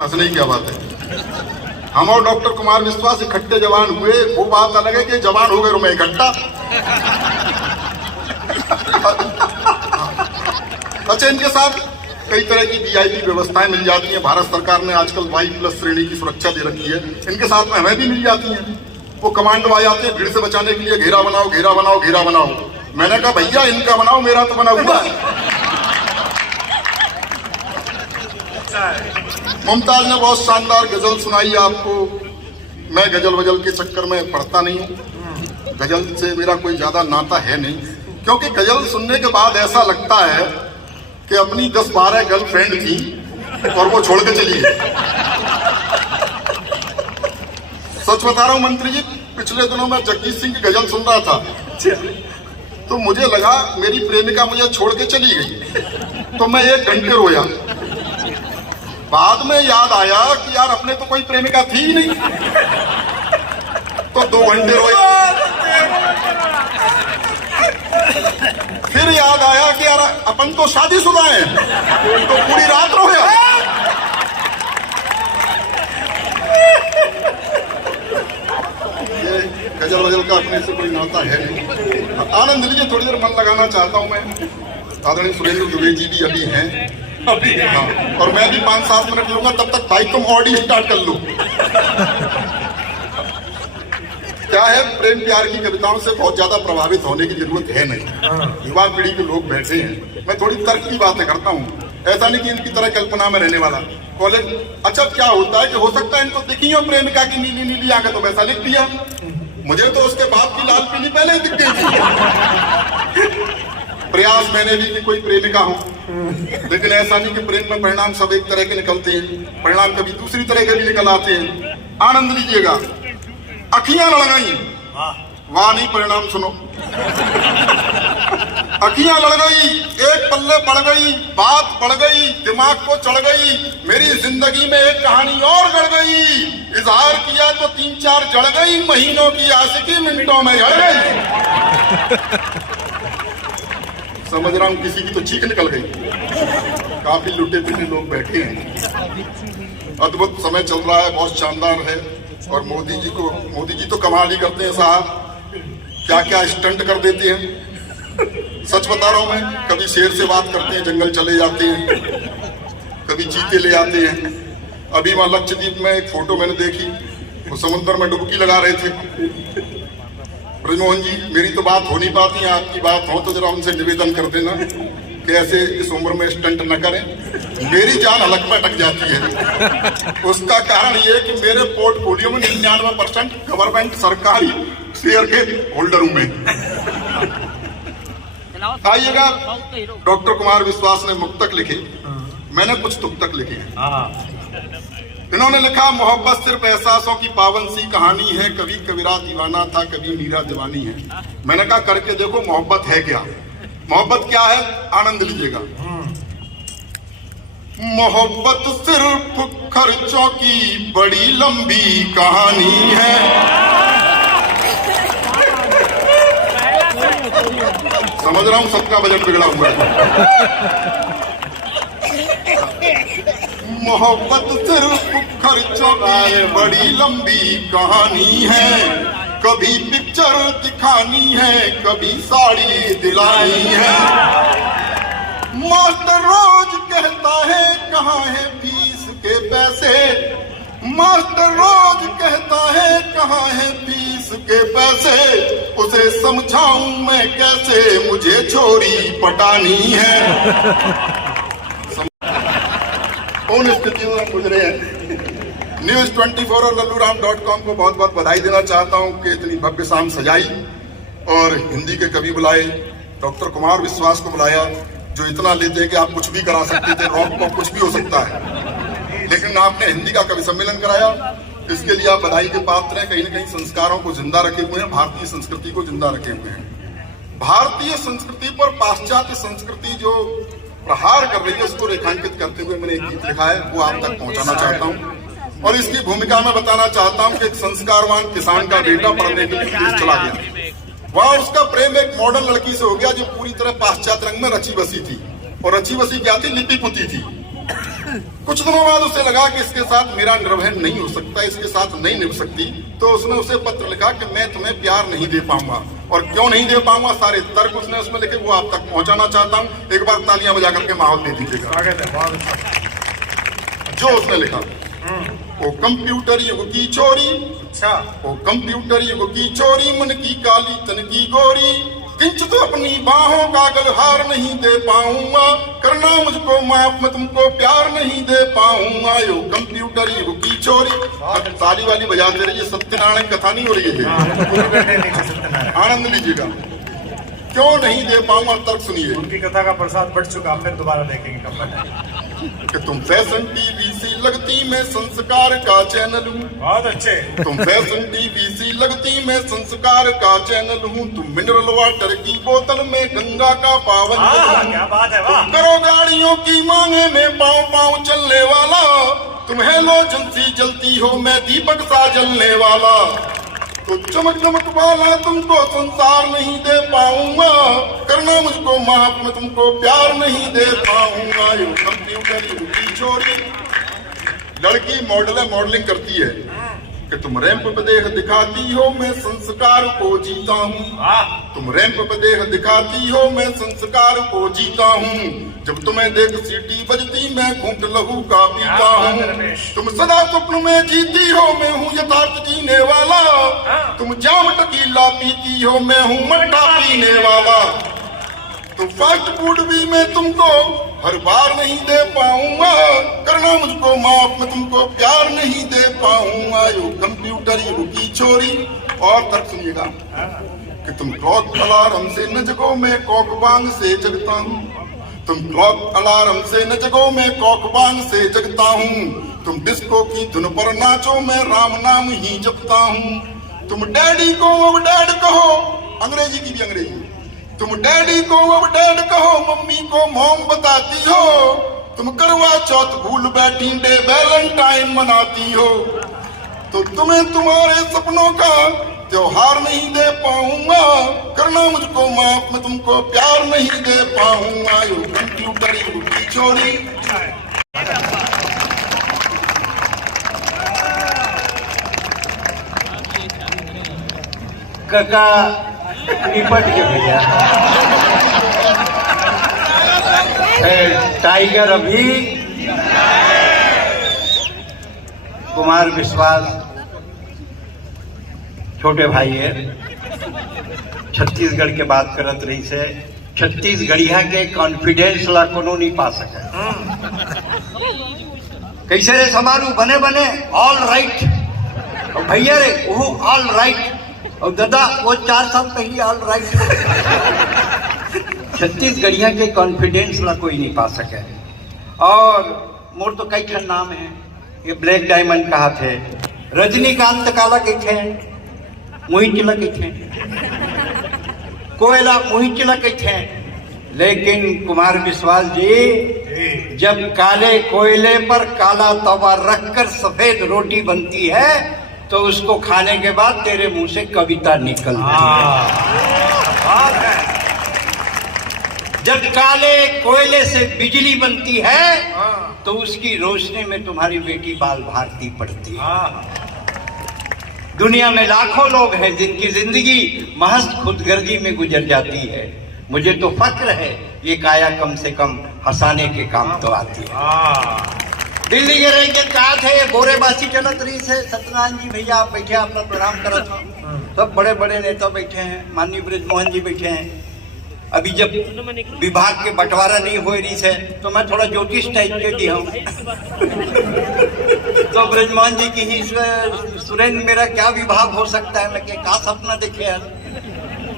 हंसने की क्या बात है। हम और डॉक्टर कुमार विश्वास इकट्ठे जवान हुए, वो बात अलग है कि जवान हो गए मैं इकट्ठा। अच्छा, इनके साथ कई तरह की वीआईपी व्यवस्थाएं मिल जाती हैं। भारत सरकार ने आजकल वाई+ श्रेणी की सुरक्षा दे रखी है, इनके साथ में हमें भी मिल जाती हैं। वो कमांडो आ जाते हैं भीड़ से बचाने के लिए, घेरा बनाओ घेरा बनाओ घेरा बनाओ। मैंने कहा भैया इनका बनाओ, मेरा तो बना हुआ है। मुमताज ने बहुत शानदार गजल सुनाई आपको। मैं गजल वजल के चक्कर में पढ़ता नहीं हूँ, गजल से मेरा कोई ज्यादा नाता है नहीं, क्योंकि गजल सुनने के बाद ऐसा लगता है कि अपनी 10-12 गर्लफ्रेंड थी और वो छोड़ के चली गई। सच बता रहा हूँ मंत्री जी, पिछले दिनों मैं जगजीत सिंह की गजल सुन रहा था तो मुझे लगा मेरी प्रेमिका मुझे छोड़ के चली गई, तो मैं 1 घंटे रोया। बाद में याद आया कि यार अपने तो कोई प्रेमिका थी ही नहीं, तो 2 घंटे रोया। फिर याद आया कि यार अपन तो शादीशुदा हैं, तो पूरी रात रोया। ये गजल वजल का अपने से कोई नाता है नहीं। आनंद लीजिए, थोड़ी देर मन लगाना चाहता हूं मैं। आदरणीय सुरेंद्र दुबे जी भी अभी हैं, हाँ, और मैं भी 5-7 मिनट लूंगा, तब तक भाई तुम ऑडियो स्टार्ट कर लो। क्या है, प्रेम प्यार की कविताओं से बहुत ज्यादा प्रभावित होने की जरूरत है नहीं। युवा पीढ़ी के लोग बैठे हैं, मैं थोड़ी तर्क की बातें करता हूँ, ऐसा नहीं कि इनकी तरह कल्पना में रहने वाला। कॉलेज अच्छा क्या होता है कि हो सकता है इनको दिखी हो प्रेमिका की नीली नीली आंखें, तो वैसा लिख दिया। मुझे तो उसके बाप की लाल पीली पहले ही दिख गई थी। प्रयास मैंने भी कि कोई प्रेमिका हो, लेकिन ऐसा नहीं कि प्रेम में परिणाम सब एक तरह के निकलते हैं, परिणाम कभी दूसरी तरह के भी निकल आते हैं। आनंद लीजिएगा। अखियां लड़ गई, वाह नहीं, परिणाम सुनो। अखियां लड़ गई, एक पल्ले पड़ गई, बात बढ़ गई, दिमाग को चढ़ गई, मेरी जिंदगी में एक कहानी और गढ़ गई। इजहार किया तो 3-4 जड़ गई, महीनों की आशिकी मिनटों में झड़ गई। समझ रहा हूं किसी की तो चीख निकल गई। काफी लुटे पिटे लोग बैठे हैं, अद्भुत समय चल रहा है, बहुत शानदार है। और मोदी जी तो कमाल ही करते हैं साहब, क्या क्या स्टंट कर देते हैं। सच बता रहा हूं मैं, कभी शेर से बात करते हैं, जंगल चले जाते हैं, कभी चीते ले आते हैं। अभी वहां लक्षद्वीप में एक फोटो मैंने देखी, वो समुद्र में डुबकी लगा रहे थे। ब्रजमोहन जी, मेरी तो बात हो नहीं पाती है, आपकी बात हो तो जरा उनसे निवेदन कर देना कि ऐसे इस उम्र में स्टंट न करें, मेरी जान हलक में अटक जाती है। उसका कारण ये कि मेरे पोर्टफोलियो में 99% गवर्नमेंट सरकारी शेयर के होल्डर हूं मैं। आइएगा, डॉक्टर कुमार विश्वास ने मुक्तक लिखे, मैंने कुछ तुक्तक लिखे हैं। इन्होंने लिखा, मोहब्बत सिर्फ एहसासों की पावन सी कहानी है, कभी कबीरा दीवाना था, कभी मीरा दीवानी है। मैंने कहा करके देखो मोहब्बत है क्या। मोहब्बत क्या है, आनंद लीजिएगा। मोहब्बत सिर्फ खर्चों की बड़ी लंबी कहानी है। समझ रहा हूं सबका बजट बिगड़ा हुआ है। मोहब्बत सिर्फ खर्चों की बड़ी लंबी कहानी है, कभी पिक्चर दिखानी है, कभी साड़ी दिलानी है। मास्टर रोज कहता है कहाँ है फीस के पैसे, मास्टर रोज कहता है कहाँ है फीस के पैसे, उसे समझाऊं मैं कैसे, मुझे छोरी पटानी है। उन स्थितियों में गुजरे हैं। न्यूज 24 और लल्लूराम.com को बहुत बहुत बधाई देना चाहता हूं कि इतनी भव्य शाम सजाई और हिंदी के कवि बुलाए, डॉक्टर कुमार विश्वास को बुलाया, जो इतना लेते हैं कि आप कुछ भी करा सकते थे, रॉक को कुछ भी हो सकता है, लेकिन आपने हिंदी का कवि सम्मेलन कराया, इसके लिए आप बधाई के पात्र हैं। कहीं ना कहीं संस्कारों को जिंदा रखे हुए हैं, भारतीय संस्कृति को जिंदा रखे हुए हैं। भारतीय संस्कृति पर पाश्चात्य संस्कृति जो प्रहार कर रही है, उसको रेखांकित करते हुए मैंने एक गीत लिखा है, वो आप तक पहुंचाना चाहता हूं। और इसकी भूमिका में बताना चाहता हूं कि एक संस्कारवान किसान का बेटा पढ़ने के लिए विदेश चला गया, वहां उसका प्रेम एक मॉडर्न लड़की से हो गया जो पूरी तरह पाश्चात्य रंग में रची बसी थी। और रची बसी क्या थी, लिपि पुती थी। कुछ दिनों बाद उसे लगा कि इसके साथ मेरा निर्वहन नहीं हो सकता, इसके साथ नहीं निभ सकती, तो उसने उसे पत्र लिखा कि मैं तुम्हें प्यार नहीं दे पाऊंगा। और क्यों नहीं दे पाऊंगा, सारे तर्क उसने उसमें लिखे, वो आप तक पहुंचाना चाहता हूं। एक बार तालियां बजा करके माहौल दे दीजिएगा। जो उसने लिखा, ओ कंप्यूटर युग की चोरी, अच्छा, ओ कंप्यूटर युग की चोरी, मन की काली तन की गोरी, किंचित अपनी बाहों का गलहार नहीं दे पाऊंगा, करना मुझको माफ, मैं तुमको प्यार नहीं दे पाऊंगा। यो कंप्यूटर युग की चोरी। अब ताली वाली बजाते रहिए, सत्यनारायण कथा नहीं हो रही है, आनंद लीजिएगा। क्यों नहीं दे पाऊंगा, तर्क सुनिए। उनकी कथा का प्रसाद बढ़ चुका, फिर दोबारा देखेंगे कब कि तुम फैशन टीवी सी लगती, मैं संस्कार का चैनल हूँ। बहुत अच्छे। तुम फैशन टीवी सी लगती, मैं संस्कार का चैनल हूँ। तुम मिनरल वाटर की बोतल में गंगा का पावन जल हूँ। क्या बात है, वाह। तुम करो गाड़ियों की मांगे में पाँव पाँव चलने वाला, तुम हेलोजन सी जलती हो, मैं दीपक सा जलने वाला। तो चमक चमक वाला तुमको संसार नहीं दे पाऊंगा, करना मुझको माफ, मैं तुमको प्यार नहीं दे पाऊंगा। यो कंप्यूटर युग की चोरी। लड़की मॉडलिंग करती है कि तुम रैंप पे देख दिखाती हो, मैं संस्कार को जीता हूँ। तुम रैंप पे देख दिखाती हो, मैं संस्कार को जीता हूँ। जब तुम्हें देख सीटी बजती, मैं घूंट लहू का पीता हूँ। तुम सदा स्वप्न में जीती हो, मैं हूँ यथार्थ जीने वाला। तुम जाम टकीला पीती हो, मैं हूँ मट्ठा पीने वाला। तो फास्ट फूड भी मैं तुमको हर बार नहीं दे पाऊंगा, करना मुझको माफ, मैं तुमको प्यार नहीं दे पाऊंगा। यो कंप्यूटर युग की चोरी। और तर्क सुनिएगा कि तुम क्लॉक अलार्म से न जगो, मैं कॉक बांग से जगता हूँ। तुम क्लॉक अलार्म से न जगो, मैं कॉक बांग से जगता हूँ। तुम डिस्को की धुन पर नाचो, मैं राम नाम ही जपता हूँ। तुम डैडी को अब डैड कहो, अंग्रेजी की भी अंग्रेजी। तुम डैडी को अब डैड कहो, मम्मी को मॉम बताती हो। तुम करवा चौथ भूल बैठी, डे वैलेंटाइन मनाती हो। तो तुम्हें तुम्हारे सपनों का त्योहार नहीं दे पाऊंगा, करना मुझको माफ, मैं तुमको प्यार नहीं दे पाऊंगा। यो कंप्यूटर युग की चोरी। काका निपट के भैया। टाइगर अभी, कुमार विश्वास छोटे भाई है, छत्तीसगढ़ के बात करत रही से, छत्तीसगढ़िया के कॉन्फिडेंस ला कोनो नहीं पा सके। कैसे रे समारू बने बने ऑल राइट, और भैया रे वो ऑल राइट, और दादा वो 4 साल पहले ऑल राइट। छत्तीसगढ़िया के कॉन्फिडेंस ला कोई नहीं पा सके। और मोर तो कई ठन नाम है, ये ब्लैक डायमंड कहा थे, रजनीकांत काला कहते हैं, मोहित चिला कहते हैं, कोयला मोहित चिला कहते हैं। लेकिन कुमार विश्वास जी, जब काले कोयले पर काला तवा रखकर सफेद रोटी बनती है, तो उसको खाने के बाद तेरे मुंह से कविता निकलती है। जब काले कोयले से बिजली बनती है, तो उसकी रोशनी में तुम्हारी बेटी बाल भारती पड़ती है। दुनिया में लाखों लोग हैं जिनकी जिंदगी महज खुदगर्जी में गुजर जाती है। मुझे तो फक्र है ये काया कम से कम हंसाने के काम तो आती है। दिल्ली के रंजन कहा थे, बोरेबासी चलत रही से, सत्यनारायण जी भैया आप बैठे, अपना प्रोग्राम करत हो, सब बड़े बड़े नेता बैठे हैं, माननीय ब्रजमोहन जी बैठे हैं। अभी जब विभाग के बंटवारा नहीं हो रही है, तो मैं थोड़ा ज्योतिष टाइप के दिया हूँ। तो ब्रजमोहन जी की ही, सुरेंद्र मेरा क्या विभाग हो सकता है, मैं क्या सपना देखे यार।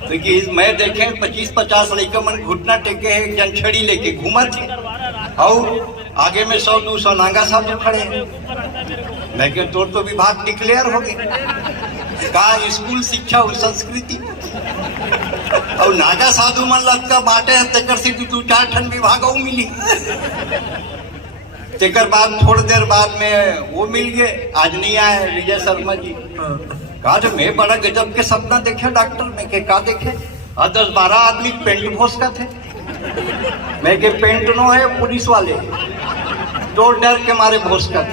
तो कि मैं देखे 25-50 लड़का मन घुटना टेके एक जनछड़ी लेके घूमा थे, और आगे में 100-200 नांगा साधु खड़े हैं। मैं क्या तोर तो विभाग डिक्लेयर हो गई, का स्कूल शिक्षा और संस्कृति, और नागा साधु मन लगता बाटे हैं, तेकर से 2-4 ठन विभाग और मिली। तेकर बाद थोड़ी देर बाद में वो मिल गए, आज नहीं आए विजय शर्मा जी। कहा जो मैं बड़ा गजब के सपना देखे डॉक्टर, मैं के का देखे, 10-12 आदमी पेंट घोष का थे। मैं के पेंट नो है पुलिस वाले, तो डर के मारे भोस कर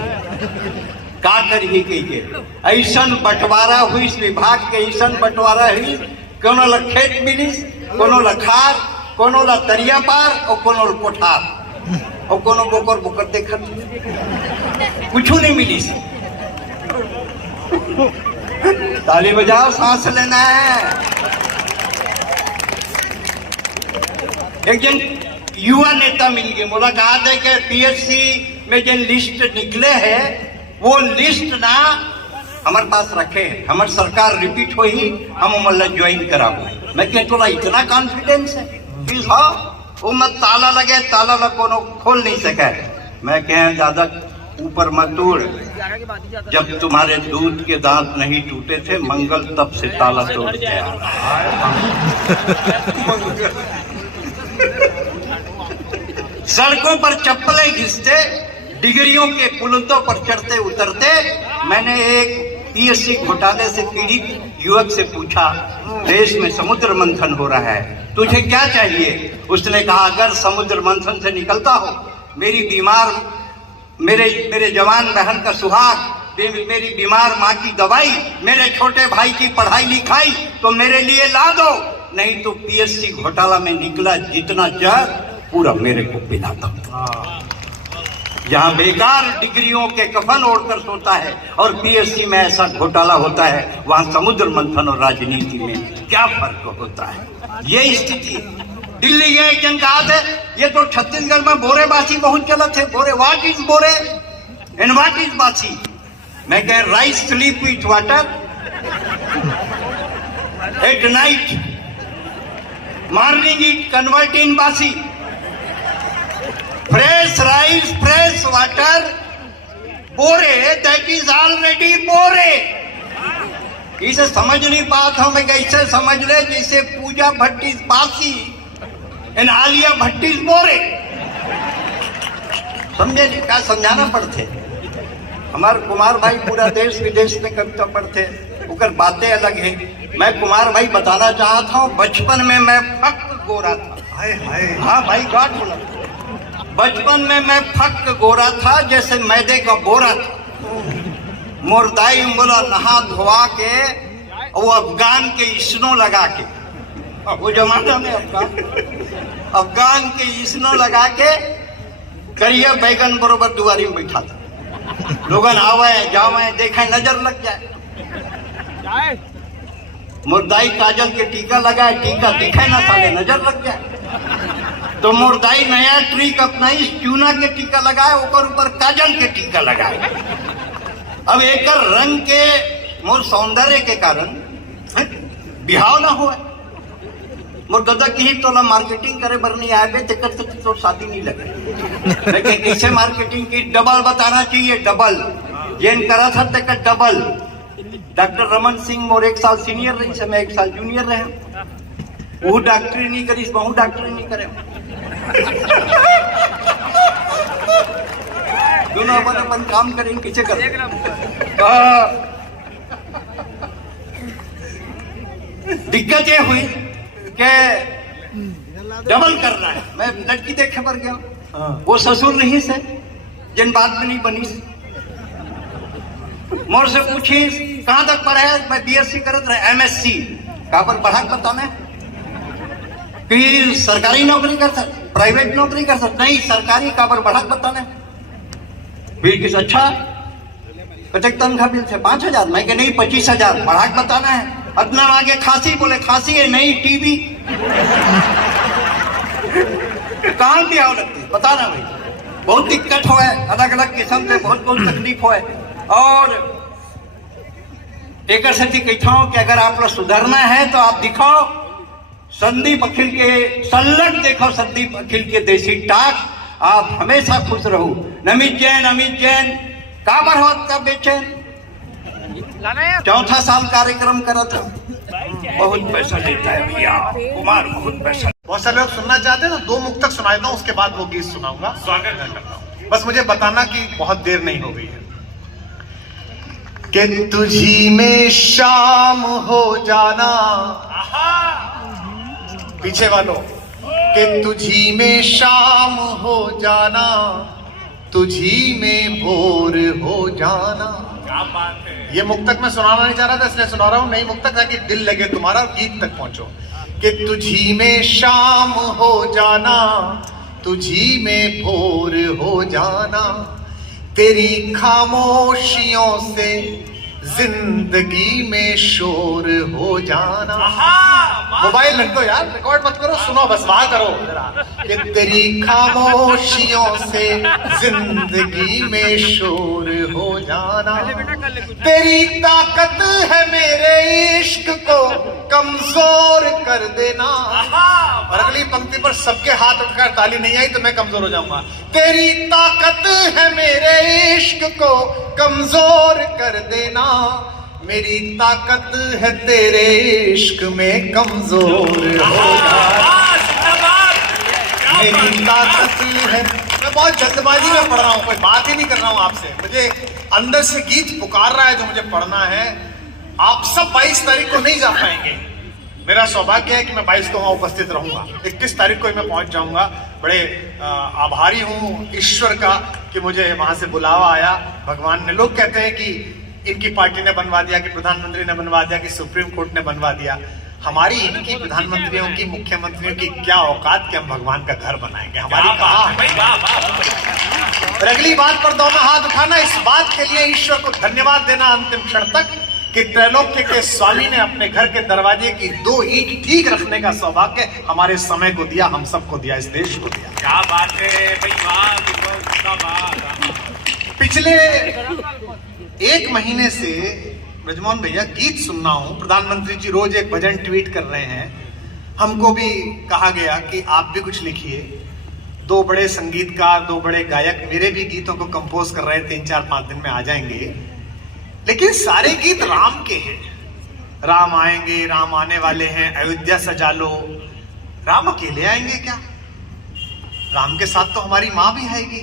का कर ही कहिए ऐसन बंटवारा हुई इस विभाग के, ऐसन बंटवारा हुई कोनो ला खेत मिलिस, कोनो ला खार, कोनो ला तरिया पार और कोनो ला कोठार और कोनो बोकर बोकर देखत कुछ नहीं मिली। ताली बजाओ, सांस लेना है। एक जन युवा नेता मिल गए, मुलाकात है कि पीएससी में जो लिस्ट निकले है वो लिस्ट ना हमारे पास रखे, हमारी सरकार रिपीट हो ही हम मतलब ज्वाइन कराबो। मैं कह तोला इतना कॉन्फिडेंस है प्लीज, हाँ वो मत ताला लगे, ताला लग कोनो खोल नहीं सके। मैं कह ज्यादा ऊपर मत तोड़, जब तुम्हारे दूध के दांत नहीं टूटे थे मंगल तब से ताला तोड़ गया। सड़कों पर चप्पलें घिसते, डिग्रियों के पुलंतों पर चढ़ते उतरते, मैंने एक पीएससी घोटाले से पीड़ित युवक से पूछा, देश में समुद्र मंथन हो रहा है, तुझे क्या चाहिए? उसने कहा अगर समुद्र मंथन से निकलता हो, मेरी बीमार मेरे जवान बहन का सुहाग, मेरी बीमार माँ की दवाई, मेरे छोटे भाई की पढ़ाई लिखाई तो मेरे लिए ला दो, नहीं तो पीएससी घोटाला में निकला जितना जहर पूरा मेरे को पिला दो। जहाँ बेकार डिग्रियों के कफन ओढ़कर सोता है और पीएससी में ऐसा घोटाला होता है, वहाँ समुद्र मंथन और राजनीति में क्या फर्क होता है? ये स्थिति दिल्ली ये एक जन कहा थे, ये तो छत्तीसगढ़ में बोरेबासी बहुत चला थे। बोरे, व्हाट इज बोरे एंड व्हाट इज बासी? मैं कह rice sleep with water at night, morning it convert in बासी। फ्रेश राइस, फ्रेश वाटर, बोरे दैट इज ऑलरेडी बोरे। इसे समझ नहीं पाता हूं मैं, कैसे समझ ले जैसे पूजा भट्टी बासी एंड आलिया भट्टी बोरे। समझे नहीं, क्या समझाना पड़ते। हमारे कुमार भाई पूरा देश विदेश में कविता पढ़ते, उकर बातें अलग है। मैं कुमार भाई बताना चाहता हूँ, बचपन में मैं फक गोरा था। हाँ भाई गॉड बोला, बचपन में मैं फक गोरा था जैसे मैदे का बोरा था। मुर्दाई बोला नहा धोआ के, वो अफगान के स्नो लगा के, वो जमाना में अफगान के स्नो लगा के करिया बैगन बरोबर दुआरी में बैठा था। लोगन आवे जावे देखे नजर लग जाए। मुर्दाई काजल के टीका लगाए, टीका दिखे ना साले नजर लग जाए। तो मुर्दाई नया ट्रिक अपनाई, चूना के टीका लगाए, ऊपर काजल के टीका लगाए। अब एक रंग के मोर सौंदर्य के कारण बिहाव ना हुआ। मोर दादा की ही तोला मार्केटिंग करे बर नहीं आए, तो शादी नहीं लगे। लेकिन कैसे मार्केटिंग की? डबल बताना चाहिए, डबल जेन करा था तक डबल। डॉक्टर रमन सिंह मोर 1 साल सीनियर रही से, मैं 1 साल जूनियर रहे। वो डॉक्टरी नहीं करी, बहु डॉक्टरी नहीं करे। दोनों अपन काम करेंगे, किसे कर दिक्कत ये हुई कि डबल करना है। मैं लड़की देखे पर गया, वो ससुर नहीं से जिन बात में नहीं बनी। मोर से पूछी कहां तक पढ़े? मैं बीएससी करत रहे, एमएससी कहां पर पढ़ा बताने कि सरकारी नौकरी कर सकते, प्राइवेट नौकरी कर सकते नहीं, सरकारी कहां पर बढ़ा बताने। फिर किस अच्छा कटक तनख्वाह बिल थे 5,000, मैं कि नहीं 25,000 बढ़ा बताना है। अपना आगे खांसी, बोले खांसी है नहीं टीबी। कहां भी आओ लगती बताना भाई, बहुत दिक्कत हो है, अलग अलग किस्म से बहुत तकलीफ हो है। और एक साथी कहता हूं कि अगर आप लोग सुधरना है तो आप दिखाओ संदीप अखिल के सल्लट, देखो संदीप अखिल के देसी टाक, आप हमेशा खुश रहो। अमित जैन काबर हो तब बेचैन, 4था साल कार्यक्रम करा था। बहुत पैसा लेता है भैया कुमार, बहुत पैसा। बहुत सारे लोग सुनना चाहते हैं ना, 2 मुक्तक सुनाता हूँ, उसके बाद वो गीत सुनाऊंगा। स्वागत करता हूँ, बस मुझे बताना कि बहुत देर नहीं हो गई है। कि तुझी में शाम हो जाना, पीछे वालों, कि तुझी में शाम हो जाना, तुझी में भोर हो जाना। क्या बात है। ये मुक्तक मैं सुनाना नहीं चाह रहा था, इसलिए सुना रहा हूं नई मुक्तक, ताकि दिल लगे तुम्हारा और गीत तक पहुंचो। कि तुझी में शाम हो जाना, तुझी में भोर हो जाना, तेरी खामोशियों से जिंदगी में शोर हो जाना। मोबाइल रख दो यार, रिकॉर्ड मत करो, सुनो बस, वहां करो जरा। कि तेरी खामोशियों से जिंदगी में शोर हो जाना, तेरी ताकत है मेरे इश्क को कमजोर कर देना। और अगली पंक्ति पर सबके हाथ उठकर ताली नहीं आई तो मैं कमजोर हो जाऊंगा। तेरी ताकत है मेरे इश्क को कमजोर कर देना, मेरी ताकत है तेरे इश्क में कमजोर हो जाना। मेरी ताकत है। मैं बहुत जल्दबाजी में पढ़ रहा हूँ, कोई बात ही नहीं कर रहा हूँ आपसे, मुझे अंदर से गीत पुकार रहा है जो मुझे पढ़ना है। आप सब 22 तारीख को नहीं जा पाएंगे, मेरा सौभाग्य है कि मैं 22 को वहां उपस्थित रहूंगा। 21 तारीख को ही मैं पहुंच जाऊंगा। बड़े आभारी हूं ईश्वर का कि मुझे वहां से बुलावा आया। भगवान ने, लोग कहते हैं कि इनकी पार्टी ने बनवा दिया, कि प्रधानमंत्री ने बनवा दिया, कि सुप्रीम कोर्ट ने बनवा दिया। हमारी इनकी प्रधानमंत्रियों की, मुख्यमंत्रियों की क्या औकात कि हम भगवान का घर बनाएंगे, हमारी कहाँ। और अगली बात पर दोनों हाथ उठाना, इस बात के लिए ईश्वर को धन्यवाद देना अंतिम क्षण तक कि त्रैलोक्य के स्वामी ने अपने घर के दरवाजे की 2 ईंट ठीक रखने का सौभाग्य हमारे समय को दिया, हम सबको दिया, इस देश को दिया। क्या बात है भाई, वाह। पिछले 1 महीने से ब्रजमोहन भैया गीत सुन रहा हूं। प्रधानमंत्री जी रोज एक भजन ट्वीट कर रहे हैं। हमको भी कहा गया कि आप भी कुछ लिखिए। 2 बड़े संगीतकार, 2 बड़े गायक मेरे भी गीतों को कंपोज कर रहे हैं, 3-4-5 दिन में आ जाएंगे। लेकिन सारे गीत राम के हैं। राम आएंगे, राम आने वाले हैं, अयोध्या सजा लो। राम अकेले आएंगे क्या? राम के साथ तो हमारी माँ भी आएगी।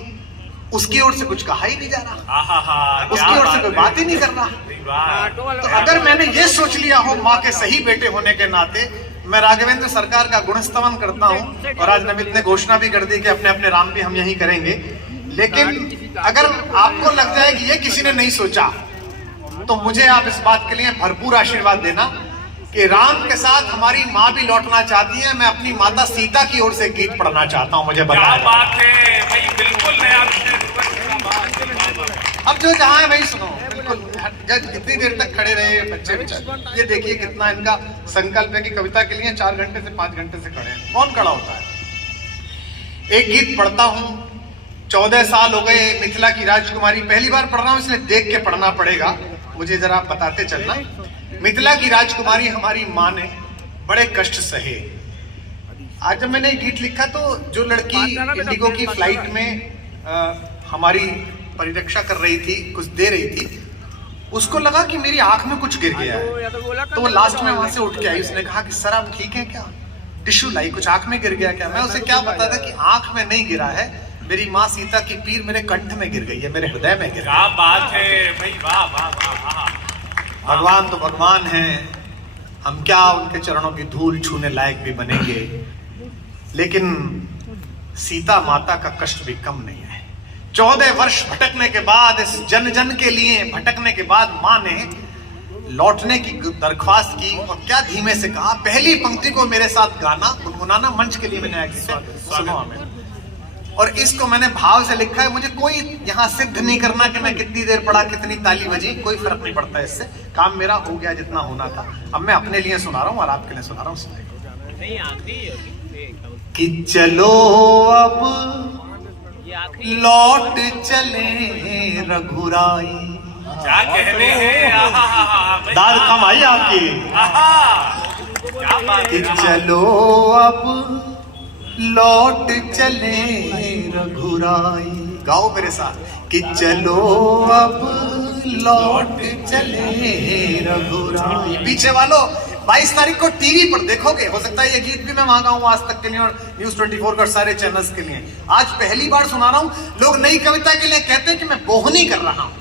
उसकी ओर से कुछ कहा ही नहीं जा रहा, उसकी ओर से कोई बात ही नहीं कर रहा। तो अगर मैंने ये सोच लिया हो माँ के सही बेटे होने के नाते, मैं राघवेंद्र सरकार का गुणस्तवन करता हूँ। और आज नमित ने घोषणा भी कर दी कि अपने अपने राम भी हम यही करेंगे। लेकिन अगर आपको लग जाए कि ये किसी ने नहीं सोचा, तो मुझे आप इस बात के लिए भरपूर आशीर्वाद देना कि राम के साथ हमारी माँ भी लौटना चाहती है। मैं अपनी माता सीता की ओर से गीत पढ़ना चाहता हूँ, मुझे बताया। क्या बात है भाई, बिल्कुल नया। अब जो जहाँ है वही सुनो, बिल्कुल। कितनी देर तक खड़े रहे बच्चे बेचारे, ये देखिए कितना इनका संकल्प है कि कविता के लिए 4 घंटे से 5 घंटे से खड़े हैं। कौन खड़ा होता है? एक गीत पढ़ता हूँ। 14 साल हो गए मिथिला की राजकुमारी, पहली बार पढ़ रहा हूँ इसलिए देख के पढ़ना पड़ेगा, मुझे जरा बताते चलना। मिथिला की राजकुमारी हमारी माँ ने बड़े कष्ट सहे। आज जब मैंने गीत लिखा तो जो लड़की इंडिगो की फ्लाइट में हमारी परिरक्षा कर रही थी, कुछ दे रही थी, उसको लगा कि मेरी आंख में कुछ गिर गया है। तो वो लास्ट में वहां से उठ के आई, उसने कहा कि सर आप ठीक है क्या? टिश्यू लाई, कुछ आंख में गिर गया क्या? मैं उसे क्या बता था कि आंख में नहीं गिरा है, मेरी माँ सीता की पीर मेरे कंठ में गिर गई है, मेरे हृदय में गिर गई। क्या बात है भाई, वाह वाह वाह। भगवान तो भगवान हैं, हम क्या उनके चरणों की धूल छूने लायक भी बनेंगे, लेकिन सीता माता का कष्ट भी कम नहीं है। 14 वर्ष भटकने के बाद, इस जन जन के लिए भटकने के बाद माँ ने लौटने की दरख्वास्त की और क्या धीमे से कहा। पहली पंक्ति को मेरे साथ गाना, गुनगुनाना मंच के लिए मैंने आगे सुनो हमें। और इसको मैंने भाव से लिखा है। मुझे कोई यहाँ सिद्ध नहीं करना कि मैं कितनी देर पढ़ा, कितनी ताली बजी, कोई फर्क नहीं पड़ता इससे। काम मेरा हो गया जितना होना था। अब मैं अपने लिए सुना रहा हूँ और आपके लिए सुना रहा हूँ। कि चलो अब लौट चले रघुराई। क्या कहने हैं, दाद कम आई आपकी। क्या बात कि चलो अब लौट चले रघुराई। गाओ मेरे साथ। कि चलो अब लौट चले रघुराई। पीछे वालों 22 तारीख को टीवी पर देखोगे, हो सकता है ये गीत भी मैं वहां गाऊं आज तक के लिए और न्यूज 24 का सारे चैनल्स के लिए। आज पहली बार सुना रहा हूं। लोग नई कविता के लिए कहते हैं कि मैं बोहनी कर रहा हूं,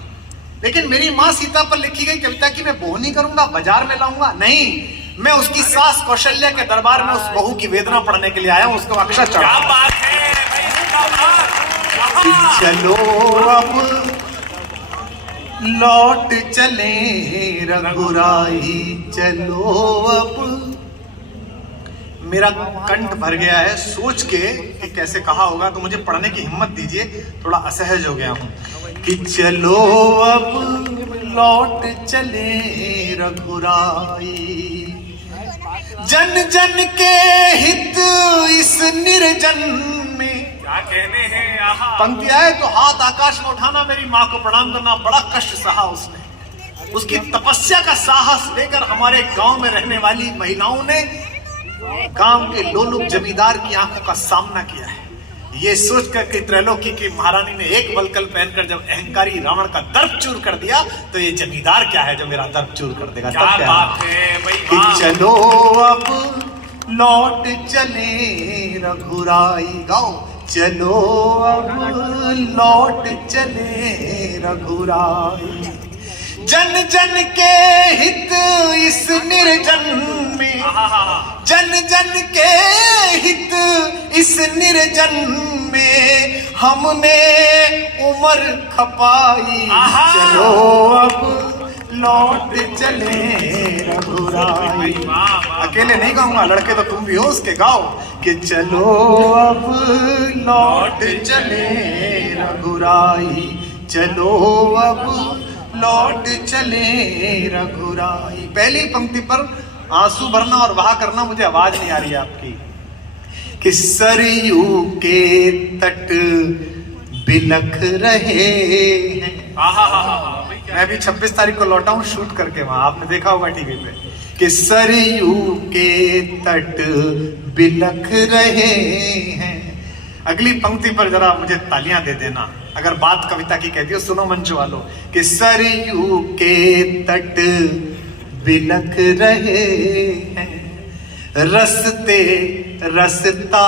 लेकिन मेरी माँ सीता पर लिखी गई कविता की मैं बोहनी करूंगा, बाजार में लाऊंगा? नहीं, मैं उसकी सास कौशल्या के दरबार में उस बहू की वेदना पढ़ने के लिए आया हूं, उसको अक्षर चढ़ा। क्या बात है भाई, कि चलो अब लौट चले रघुराई, चलो अब। मेरा कंठ भर गया है सोच के कि कैसे कहा होगा, तो मुझे पढ़ने की हिम्मत दीजिए, थोड़ा असहज हो गया हूं। कि चलो अब लौट चले रघुराई, जन जन के हित इस निर्जन में। क्या कहने हैं, आहा। पंक्ति आए तो हाथ आकाश में उठाना, मेरी माँ को प्रणाम करना। बड़ा कष्ट सहा उसने, उसकी तपस्या का साहस लेकर हमारे गांव में रहने वाली महिलाओं ने गांव के लोलुप जमींदार की आंखों का सामना किया है, ये सोचकर कि त्रैलोकी की महारानी ने एक बलकल पहनकर जब अहंकारी रावण का दर्प चूर कर दिया, तो ये जमींदार क्या है जो मेरा दर्प चूर कर देगा। क्या तब क्या बात है भाई, कि वाह। चलो अब लौट चले रघुराई, गाओ। चलो अब लौट चले रघुराई, जन जन के हित इस निर्जन में, जन जन के हित इस निर्जन में हमने उम्र खपाई। चलो अब लौट चले रघुराई। अकेले नहीं गाऊंगा, लड़के तो तुम भी हो उसके, गाओ। कि चलो अब लौट चले रघुराई, चलो अब लौट चले रघुराई। पहली पंक्ति पर आंसू भरना और वाह करना, मुझे आवाज नहीं आ रही है आपकी। कि सरयू के तट बिलख रहे हैं। मैं भी 26 तारीख को लौटा हूं शूट करके वहां, आपने देखा होगा टीवी पे। कि सरयू के तट बिलख रहे हैं। अगली पंक्ति पर जरा मुझे तालियां दे देना अगर बात कविता की कहती हो, सुनो मंच वालों। कि सरयू के तट बिलख रहे हैं, रस्ते रस्ता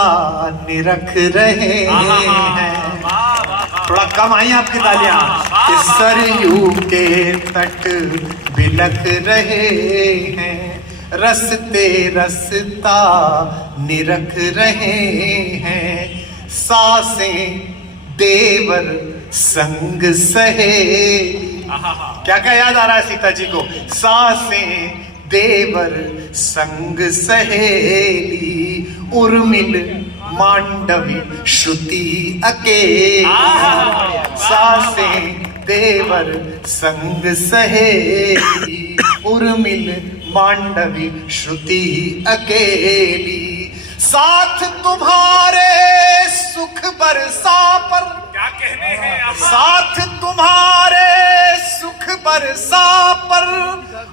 निरख रहे हैं। थोड़ा कम आई आपकी तालियां। कि सरयू के तट बिलख रहे हैं, रस्ते रस्ता निरख रहे हैं। सासें देवर संग सहेली। क्या क्या याद आ रहा है सीता जी को? सासें देवर संग सहेली, उर्मिल मांडवी श्रुति अकेली। सासें देवर संग सहेली, उर्मिल मांडवी श्रुति अकेली। साथ तुम्हारे सुख बरसा पर, क्या कहने हैं, आहा। साथ तुम्हारे सुख बरसा पर,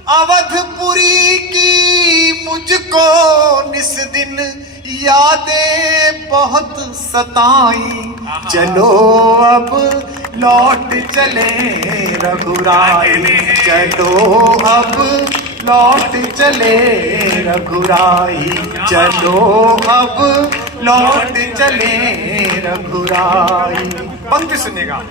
अवधपुरी की मुझको निस दिन यादें बहुत सताई। चलो अब लौट चले रघुराई, चलो अब लौट चले रघुराई, चलो अब लौट चले रघुराई। पंक्ति सुनिएगा।